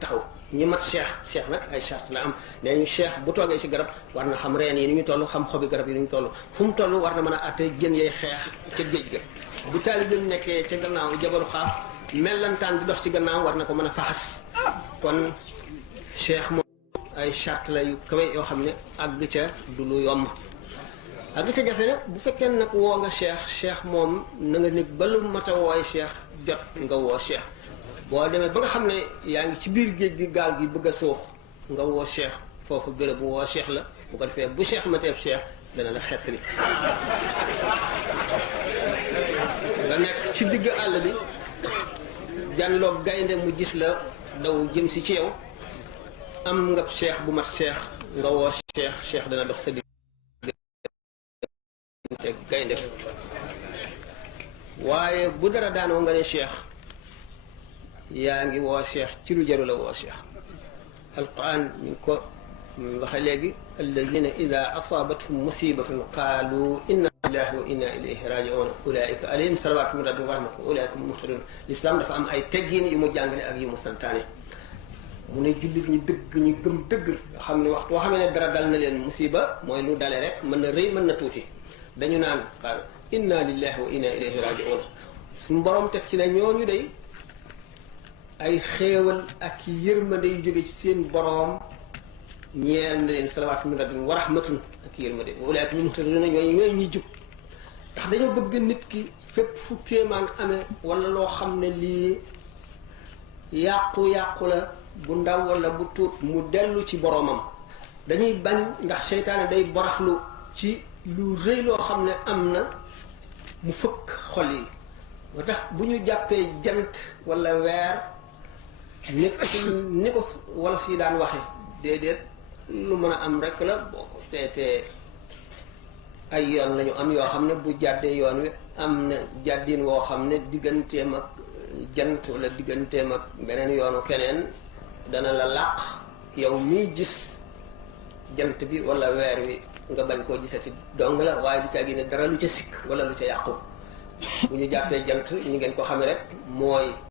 taxaw ñi mat cheikh nag ay charte la am nee ñu cheikh bu toogee ci garab war na xam reen yi ni ñu toll xam xobi garab yi ni ñu toll fu mu toll war na mën a atte jën yay xeex ca géej ga bu taalibeem nekkee ca gannaaw jabalu xaaf mellantaan di dox ci gannaaw war na ko mën a faxas kon cheikh moom ay charte la yu kawe yoo xam ne àgg ca du lu yomb àgg ca jafe nag bu fekkee nag woo nga cheikh moom na nga nekk ba lu mat a wooy cheikh jot nga woo cheikh boo demee ba nga xam ne yaa ngi ci biir géej gi gaal gi bëgg a suux nga woo cheikh foofu béréb bu woo cheikh la bu ko defee bu cheikh mateeb cheikh dana la xettali nga nekk ci digg àll bi jànloog gaynde mu gis la daw jëm si ci yow am nga cheikh bu mat cheikh nga woo cheikh dana dox sa digg te gaynde waaye bu dara daanoo nga ne cheikh yaa ngi woo cheikh ci lu jaru la woo cheikh alquran ñu ngi ko waxe léegi alladina ida asaabathum musibatun qaalu inna lillahi wa inna ilayhi rajiun ulaika alayhim salawatu min rabbihim wa rahmatun ulaika hum muhtadun l'islam dafa am ay teggin yu mu jàngale ak yu mu santaane mu ne jullit ñu dëgg ñu gëm dëgg nga xam ne waxtu boo xamee ne dara dal na leen musiba mooy lu dale rek mën na rëy mën na tuuti dañu naan qaal inna lillahi wa inna ilayhi rajiun suñu borom teg ci ne ñooñu day ay xéewal ak yërmande yu jóge ci seen boroom ñeel na leen salawaatu min rabbihim wa rahmatun ak yërmande ulaa'ika hum muhtadun ñooy ñi jub ndax dañoo bëgg nit ki fépp fu kéemaan amee wala loo xam ne lii yàqu-yàqu la bu ndaw wala bu tuut mu dellu ci boroomam dañuy bañ ndax seytaane day boraxlu ci lu rëy loo xam ne am na mu fëkk xol yi moo tax bu ñu jàppee jant wala weer nekk ni ko wolof yi daan waxe déedéet lu mën a am rek la boo ko seetee ay yoon lañu am yoo xam ne bu jàddee yoon wi am na jàddin woo xam ne digganteem ak jant wala digganteem ak beneen yoonu keneen dana la làq yow miy gis jant bi wala weer wi nga bañ koo gisati dong la waaye du ca génne dara lu ca sikk wala lu ca yàqu bu ñu jàppee jant ñu ngeen ko xame rek mooy